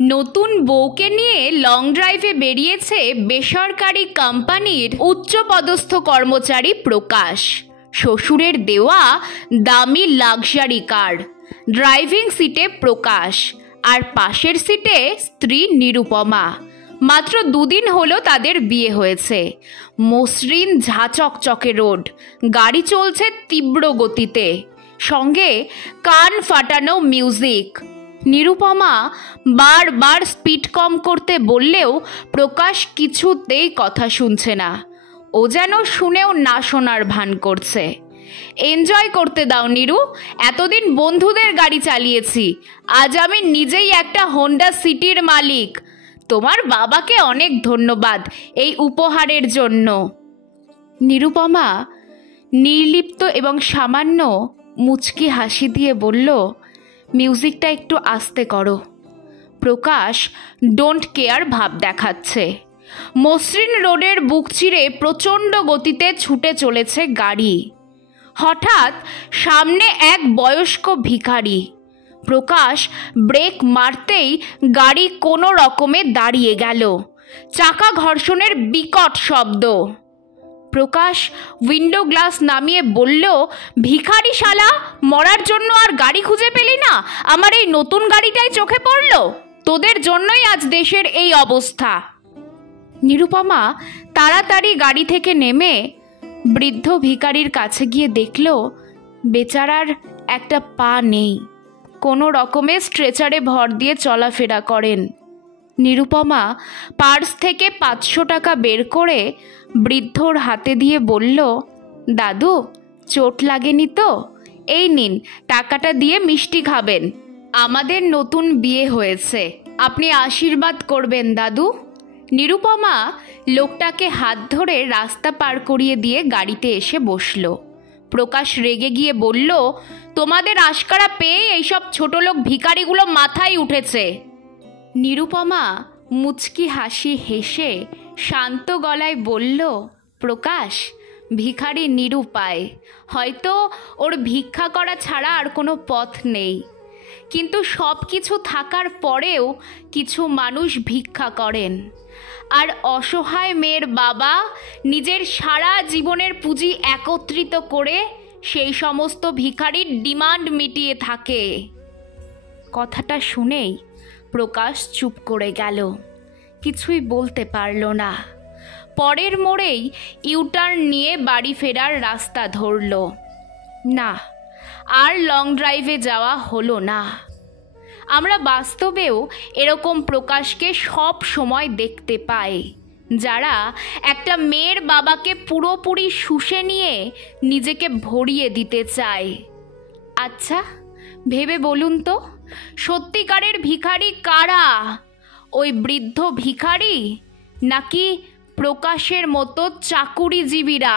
নতুন বউকে নিয়ে লং ড্রাইভে বেরিয়েছে বেসরকারি কোম্পানির উচ্চপদস্থ কর্মচারী প্রকাশ। শ্বশুরের দেওয়া দামি লাক্সারি কার, ড্রাইভিং সিটে প্রকাশ আর পাশের সিটে স্ত্রী নিরুপমা। মাত্র দুদিন হলো তাদের বিয়ে হয়েছে। মসৃণ ঝাঁচকচকে রোড, গাড়ি চলছে তীব্র গতিতে, সঙ্গে কান ফাটানো মিউজিক। নিরুপমা বারবার স্পিড কম করতে বললেও প্রকাশ কিছুতেই কথা শুনছে না। ও যেন শুনেও না শোনার ভান করছে। এনজয় করতে দাও নিরু, এতদিন বন্ধুদের গাড়ি চালিয়েছি, আজ আমি নিজেই একটা হোন্ডা সিটির মালিক। তোমার বাবাকে অনেক ধন্যবাদ এই উপহারের জন্য। নিরুপমা নির্লিপ্ত এবং সামান্য মুচকি হাসি দিয়ে বলল, মিউজিকটা একটু আস্তে করো। প্রকাশ ডোন্ট কেয়ার ভাব দেখাচ্ছে। মসৃণ রোডের বুক চিরে প্রচণ্ড গতিতে ছুটে চলেছে গাড়ি। হঠাৎ সামনে এক বয়স্ক ভিখারি। প্রকাশ ব্রেক মারতেই গাড়ি কোনো রকমে দাঁড়িয়ে গেল। চাকা ঘর্ষণের বিকট শব্দ। প্রকাশ উইন্ডো গ্লাস নামিয়ে বলল, ভিখারি শালা, মরার জন্য আর গাড়ি খুঁজে পেলি না? আমার এই নতুন গাড়িটাই চোখে পড়ল। তোদের জন্যই আজ দেশের এই অবস্থা। নিরুপমা তাড়াতাড়ি গাড়ি থেকে নেমে বৃদ্ধ ভিখারির কাছে গিয়ে দেখল বেচারার একটা পা নেই। কোনো রকমে স্ট্রেচারে ভর দিয়ে চলাফেরা করেন। নিরুপমা পার্স থেকে 500 টাকা বের করে বৃদ্ধর হাতে দিয়ে বলল, দাদু চোট লাগেনি তো? এই নিন, টাকাটা দিয়ে মিষ্টি খাবেন। আমাদের নতুন বিয়ে হয়েছে, আপনি আশীর্বাদ করবেন দাদু। নিরুপমা লোকটাকে হাত ধরে রাস্তা পার করিয়ে দিয়ে গাড়িতে এসে বসল। প্রকাশ রেগে গিয়ে বলল, তোমাদের আশকারা পেয়ে এইসব ছোটলোক ভিখারিগুলো মাথায় উঠেছে। নিরুপমা মুচকি হাসি হেসে শান্ত গলায় বলল, প্রকাশ ভিখারি নিরুপায়, হয়তো ওর ভিক্ষা করা ছাড়া আর কোনো পথ নেই, কিন্তু সব কিছু থাকার পরেও কিছু মানুষ ভিক্ষা করেন। আর অসহায় মেয়ের বাবা নিজের সারা জীবনের পুঁজি একত্রিত করে সেই সমস্ত ভিখারির ডিমান্ড মিটিয়ে থাকে। কথাটা শুনেই প্রকাশ চুপ করে গেল, কিছুই বলতে পারল না। পরের মোড়েই ইউটার্ন নিয়ে বাড়ি ফেরার রাস্তা ধরল। না, আর লং ড্রাইভে যাওয়া হলো না। আমরা বাস্তবেও এরকম প্রকাশকে সব সময় দেখতে পাই, যারা একটা মেয়ের বাবাকে পুরোপুরি শুষে নিয়ে নিজেকে ভরিয়ে দিতে চায়। আচ্ছা ভেবে বলুন তো, সত্যিকারের ভিখারি কারা? ওই বৃদ্ধ ভিখারি নাকি প্রকাশের মতো চাকুরিজীবীরা?